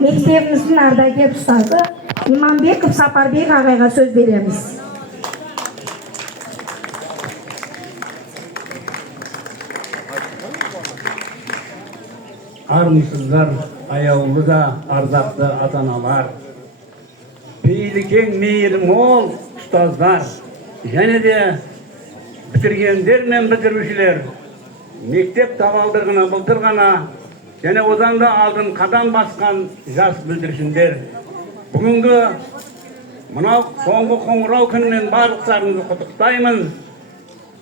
мектебіміздің ардагер ұстазы Иманбеков Сапарбек ағайға сөз береміз. Армысыздар, аяулы да ардақты ата-аналар, пейілі кең мейірі мол ұстаздар, және де бітіргендер мен бітірушілер, мектеп табалдырығына былтыр ғана және одан да алдын қадам басқан жас бүлдіршіндер. Бүгінгі мынау соңғы қоңырау күнімен барлықтарыңызды құттықтаймын.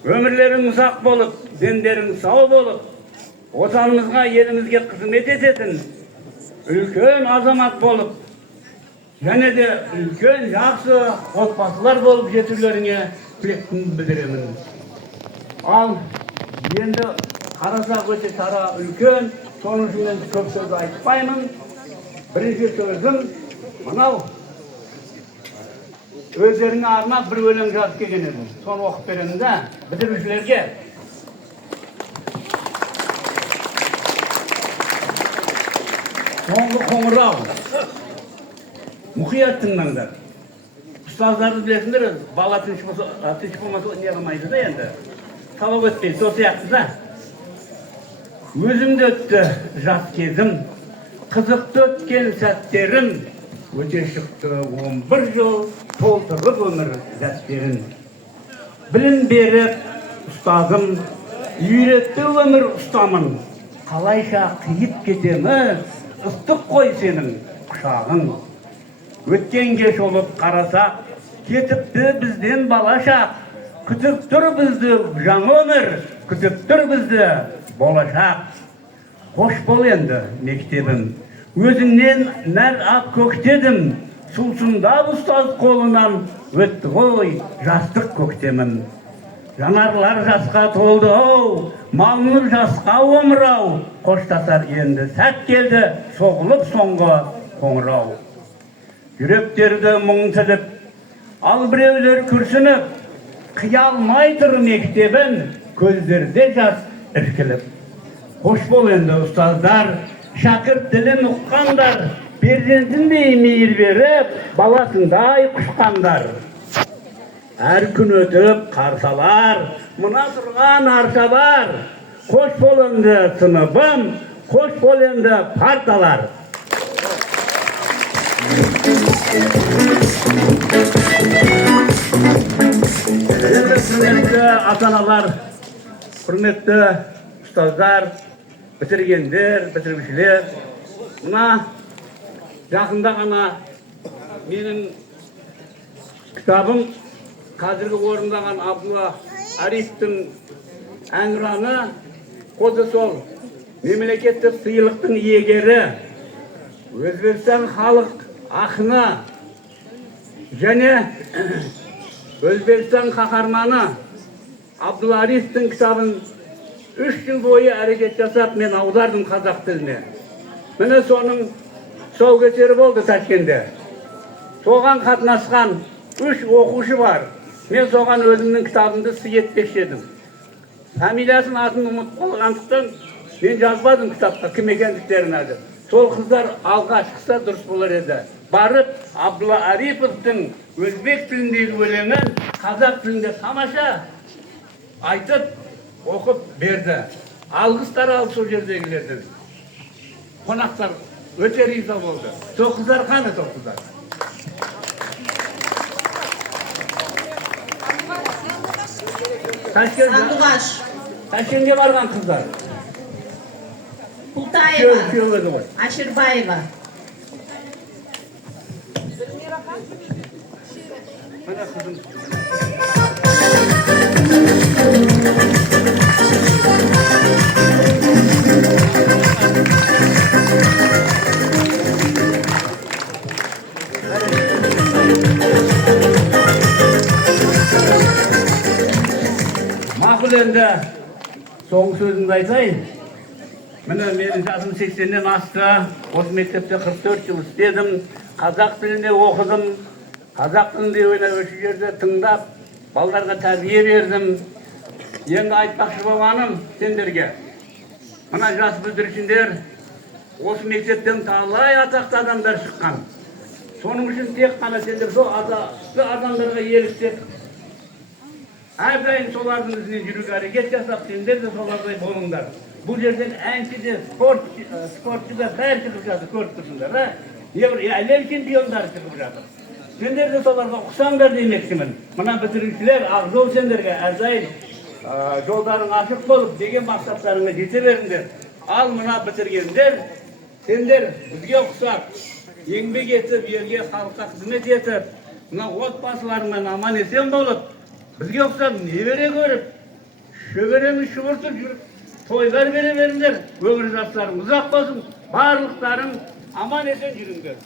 Өмірлерің ұзақ болып, дендерің сау болып, отанымызға, елімізге қызмет ететін үлкен азамат болып, және де үлкен жақсы отбасылар болып жетулеріңе тілектімді білдіремін. Ал енді қарасақ өте шара үлкен, соның үшін көп сөз айтпаймын. Бірінші сөзім мынау өздеріңе арнап бір өлең жазып келген едім. Соны оқып беремін да бітірушілерге. Соңғы қоңырау. Мұқият тыңдаңдар. Ұстаздарды білесіңдер, бала тыныш болмаса не қылмайды да енді. Талап өтпейді, сол сияқты да. Өзімде өтті жас кезім, қызықты өткен сәттерім, өте шықты 11 жыл толтырып өмір дәстерін. Білім беріп ұстазым, үйретті өмір ұстамын, қалайша қиып кетемі, ыстық қой сенің құшағың. Өткенге шолып қарасақ, кетіпті бізден балашақ, күтіп тұр бізді жаңа өмір, күтіп тұр бізді болашақ. Қош бол енді мектебім, өзіңнен нәр ақ көктедім, сусындап ұстаз қолынан өтті ғой жастық көктемім. Жанарлар жасқа толды оу, маңнұр жасқа омырау, қоштасар енді сәт келді, соғылып соңғы қоңырау. Жүректерді мұң тіліп, ал біреулер күрсініп, қия алмай тұр мектебін, көздерде жас іркіліп. Қош бол енді ұстаздар, шәкірт тілін ұққандар, перзентіндей мейір беріп, баласындай құшқандар. Әр күн өтіп қарсалар, мына тұрған аршалар. Қош бол енді сыныбым, қош бол енді парталар. Құрметті ата-аналар, құрметті ұстаздар, бітіргендер, бітірушілер, мына жақында ғана менің кітабым қазіргі орындаған Абдулла Арифтің әнұраны коды сол мемлекеттік сыйлықтың иегері, Өзбекстан халық ақыны және Өзбекстан қаһарманы Абдулла Арифтің кітабын 3 жыл бойы әрекет жасап мен аудардым қазақ тіліне. Міне соның тұсаукесері болды Ташкентте. Соған қатынасқан 3 оқушы бар. Мен соған өзімнің кітабымды сый етпекші едім. Фамилиясын атын ұмытып қалғандықтан мен жазбадым кітапқа кім екендіктерін әлі. Сол қыздар алға шықса дұрыс болар еді. Барып Абдулла Ариповтың өзбек тіліндегі өлеңін қазақ тілінде тамаша айтып оқып берді. Алғыстар алды сол жердегілерден. Қонақтар өте риза болды. Сол қыздар қане сол қыздар? Сандуғаш. Ташкентке барған қыздар. Пултаева. Аширбаева. Міне қызым. Мақұл енді соңғы сөзімді айтайын. Міне менің жасым 80-ден асты. Осы мектепте 44 жыл істедім. Қазақ тілінде оқыдым. Қазақ тілінде осы жерде тыңдап, балдарға тәрбие бердім. Енді айтпақшы болғаным сендерге. Мына жас бүлдіршіндер Осы мектептен талай атақты адамдар шыққан. Соның үшін тек қана сендер сол атақты адамдарға еліктеп, әрдайым солардың ізіне жүруге әрекет жасап, сендер де солардай болыңдар. Бұл жерден әнші де, спортшы да бәрі шығып жатыр, көріп тұрсыңдар. Әлем чемпиондары шығып жатыр. Сендер де соларға ұқсаңдар демекшімін. Мына бітірушілер Ақжол сендерге әрдайым жолдарың ашық болып деген мақсаттарыңа жете беріңдер. Ал мына бітіргендер, сендер бізге ұқсап, еңбек етіп, елге халыққа қызмет етіп, мына отбасыларыңмен аман есен болып, бізге ұқсап небере көріп, шөберені шұбыртып жүріп, тойлар бере беріңдер. Өмір жастарың ұзақ болсын, барлықтарың аман есен жүріңдер.